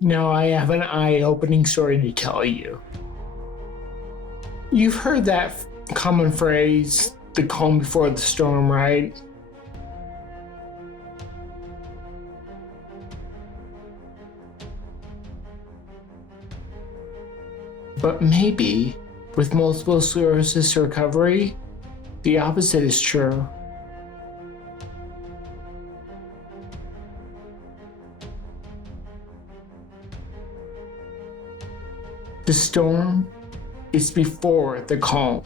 Now I have an eye-opening story to tell you. You've heard that common phrase, the calm before the storm, right? But maybe, with multiple sclerosis recovery, the opposite is true. The storm is before the calm.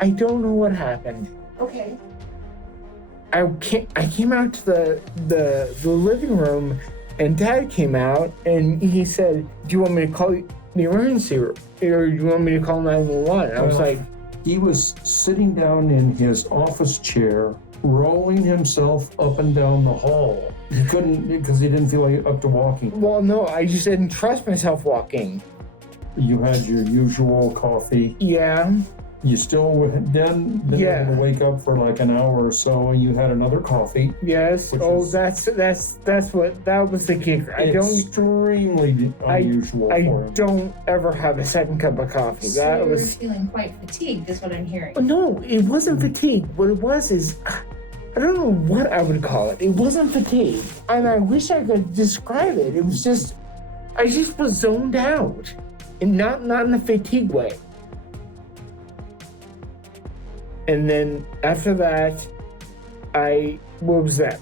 I don't know what happened. Okay. I came out to the living room, and Dad came out, and he said, "Do you want me to call the emergency room, or do you want me to call 911?" I was like, he was sitting down in his office chair, rolling himself up and down the hall. He couldn't, because he didn't feel like up to walking. "Well, no, I just didn't trust myself walking." You had your usual coffee. Yeah. You still didn't Yeah. able to wake up for like an hour or so, and you had another coffee. Yes. Which Oh, is- that was the kicker. Extremely unusual I for him. don't ever have a second cup of coffee. So That you was were feeling quite fatigued, is what I'm hearing. no. It wasn't fatigue. What it was is, I don't know what I would call it. It wasn't fatigue, and I wish I could describe it. It was just, I just was zoned out, and not in a fatigue way. And then after that, what was that?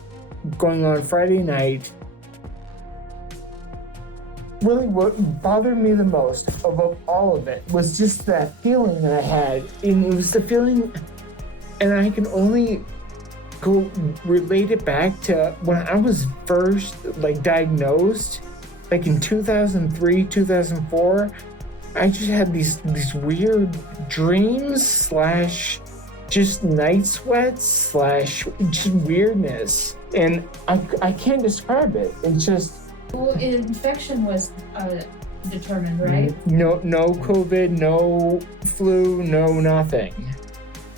Going on Friday night. Really, what bothered me the most about all of it was just that feeling that I had. And it was the feeling, and I can only relate it back to when I was first diagnosed, like in 2003, 2004. I just had these weird dreams / just night sweats / just weirdness, and I can't describe it. It's just Well, infection was determined, right? no COVID, no flu, no nothing.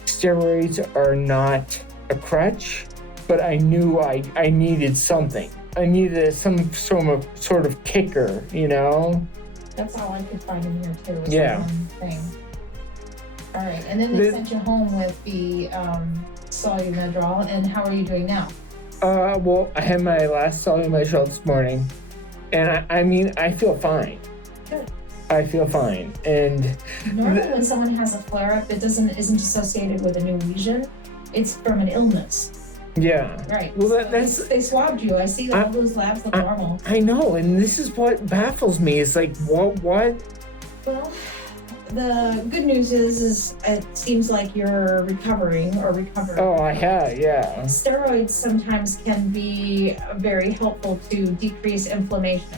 Steroids are not a crutch, but I knew I needed something. I needed some sort of kicker, you know. That's all I could find in here too. Was Yeah. the one thing. All right, and then they sent you home with the Solumedrol, and how are you doing now? Well, I had my last Solumedrol this morning, and I mean, I feel fine. Good. I feel fine, and Normally, when someone has a flare-up, it isn't associated with a new lesion. It's from an illness. yeah. Right. Well, So that's they swabbed you. I see that all those labs look normal. I know, and this is what baffles me. It's like, what? Well, the good news is it seems like you're recovering. Oh, I have, yeah. Steroids sometimes can be very helpful to decrease inflammation.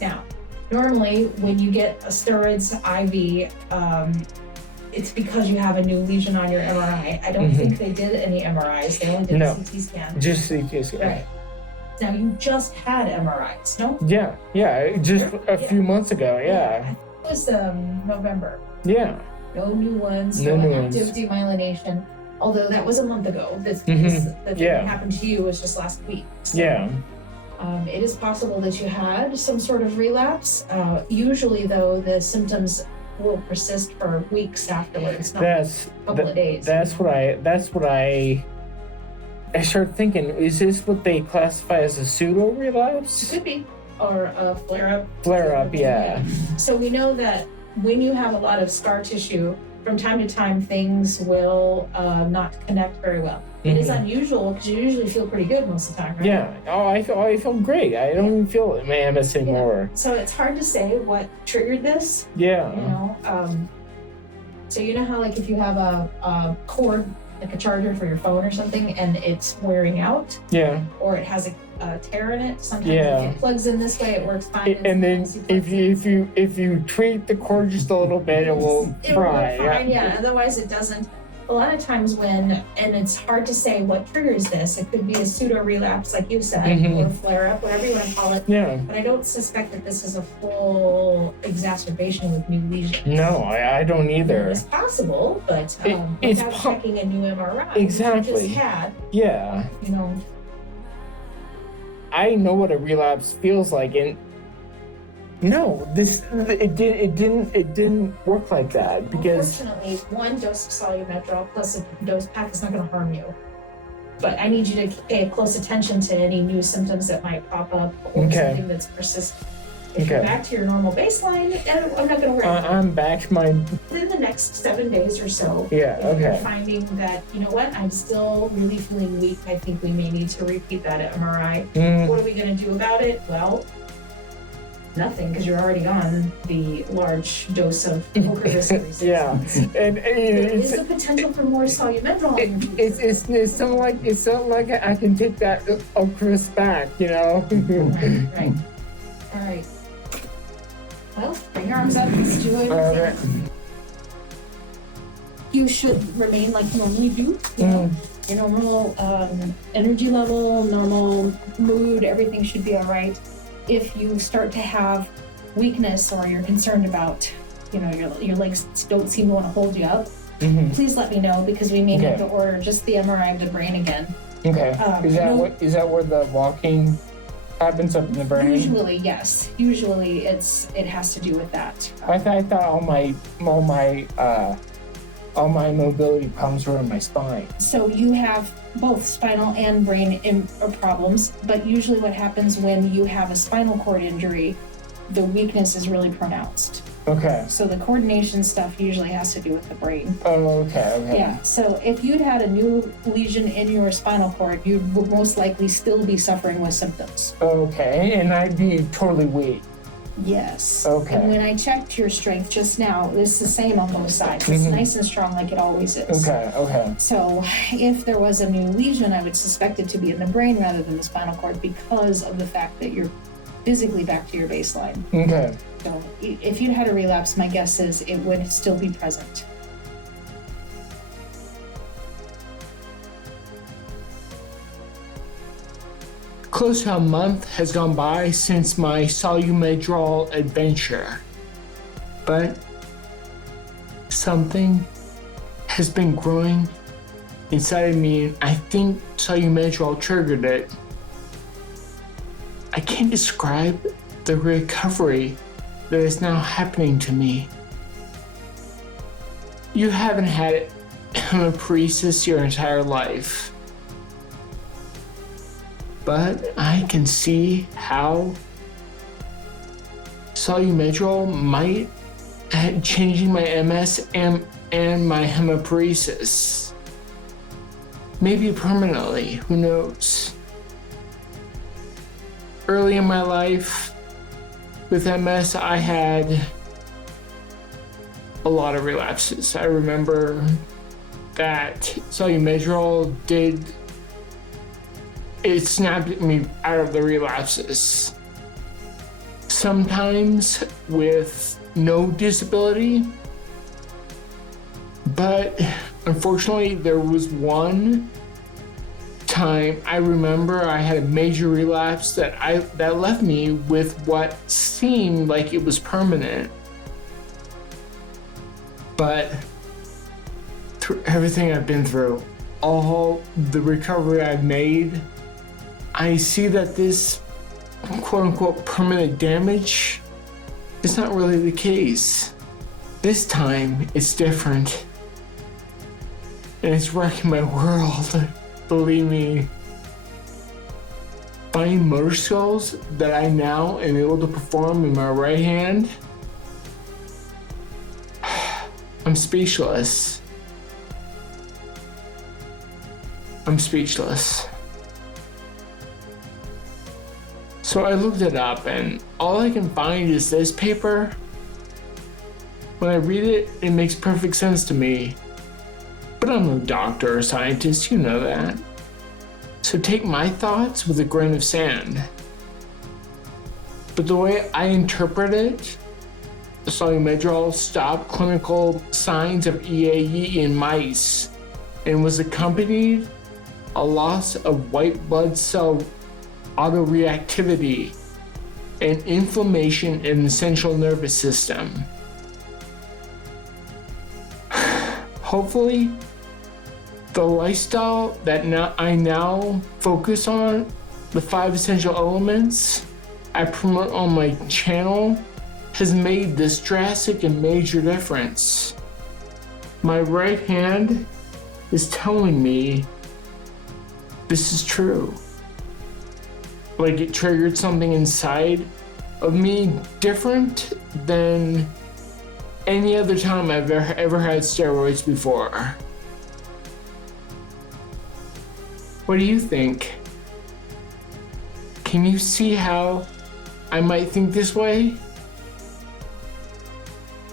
Now, normally when you get a steroids IV, it's because you have a new lesion on your MRI. I don't think they did any MRIs. They only did a CT scan. Just CT scan. Right. Now, you just had MRIs, no? Yeah, just a few months ago, yeah. It was November. Yeah. No new ones, No no new ones. active demyelination. Although that was a month ago. The thing that happened to you was just last week. So, Yeah. it is possible that you had some sort of relapse. Usually, though, the symptoms will persist for weeks afterwards, not a couple of days. That's what I started thinking, is this what they classify as a pseudo relapse? It could be, or a flare-up. Flare-up, yeah. So we know that when you have a lot of scar tissue, from time to time things will not connect very well. It is unusual because you usually feel pretty good most of the time, right? Yeah. Oh, I feel great. I don't even feel MS anymore. So it's hard to say what triggered this. Yeah. You know, so you know how like if you have a cord, like a charger for your phone or something, and it's wearing out, Yeah. or it has a tear in it. Sometimes Yeah. if it plugs in this way, it works fine. And then sometimes if you tweak the cord just a little bit, it will fry. work fine, yeah. Otherwise, it doesn't. A lot of times and it's hard to say what triggers this. It could be a pseudo relapse, like you said, or flare up, whatever you want to call it. Yeah. But I don't suspect that this is a full exacerbation with new lesions. No, I don't either. It's possible, but it's without checking a new MRI, Exactly. which you just had, Yeah. you know. I know what a relapse feels like, and no, it didn't work like that because unfortunately, one dose of Solu-Medrol plus a dose pack is not going to harm you. But I need you to pay close attention to any new symptoms that might pop up or something that's persistent. If you're back to your normal baseline, I'm not going to worry. I'm back to my. Within the next 7 days or so, if you're finding that, you know what, I'm still really feeling weak, I think we may need to repeat that MRI. What are we going to do about it? Well, nothing, because you're already on the large dose of ocrevus. And there is a potential for more Solu-Medrol. It's not like I can take that ocrevus back, you know. Right. All right. Well, bring your arms up. Let's do it. All right. You should remain like you normally do. You know, your normal energy level, normal mood, everything should be all right. If you start to have weakness or you're concerned about, you know, your legs don't seem to want to hold you up, please let me know because we may need to order just the MRI of the brain again. Okay. Is that where the walking happens up in the brain? Usually, yes. Usually, it has to do with that. I thought all my mobility problems were in my spine. So you have both spinal and brain problems, but usually what happens when you have a spinal cord injury, the weakness is really pronounced. Okay. So the coordination stuff usually has to do with the brain. Oh, okay. Yeah, so if you'd had a new lesion in your spinal cord, you would most likely still be suffering with symptoms. Okay, and I'd be totally weak. Yes. Okay. And when I checked your strength just now, it's the same on both sides. It's nice and strong like it always is. Okay. So if there was a new lesion, I would suspect it to be in the brain rather than the spinal cord because of the fact that you're physically back to your baseline. Okay. So if you'd had a relapse, my guess is it would still be present. Close to a month has gone by since my Solu-Medrol adventure, but something has been growing inside of me, and I think Solu-Medrol triggered it. I can't describe the recovery that is now happening to me. You haven't had hematopoiesis your entire life, but I can see how Solu-Medrol might changing my MS and my hematopoiesis. Maybe permanently, who knows? Early in my life, with MS, I had a lot of relapses. I remember that Solu-Medrol it snapped me out of the relapses. Sometimes with no disability, but unfortunately there was one time I remember I had a major relapse that left me with what seemed like it was permanent. But through everything I've been through, all the recovery I've made, I see that this quote-unquote permanent damage is not really the case. This time, it's different. And it's wrecking my world, believe me. Finding motor skills that I now am able to perform in my right hand, I'm speechless. I'm speechless. So I looked it up and all I can find is this paper. When I read it, it makes perfect sense to me. But I'm no doctor or scientist, you know that. So take my thoughts with a grain of sand. But the way I interpret it, Solu-Medrol stopped clinical signs of EAE in mice and was accompanied a loss of white blood cell autoreactivity and inflammation in the central nervous system. Hopefully, the lifestyle that I now focus on the 5 essential elements I promote on my channel has made this drastic and major difference. My right hand is telling me this is true. Like it triggered something inside of me different than any other time I've ever had steroids before. What do you think? Can you see how I might think this way?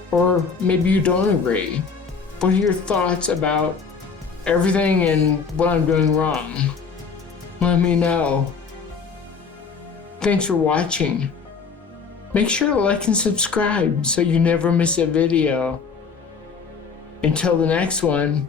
Or maybe you don't agree. What are your thoughts about everything and what I'm doing wrong? Let me know. Thanks for watching. Make sure to like and subscribe so you never miss a video. Until the next one,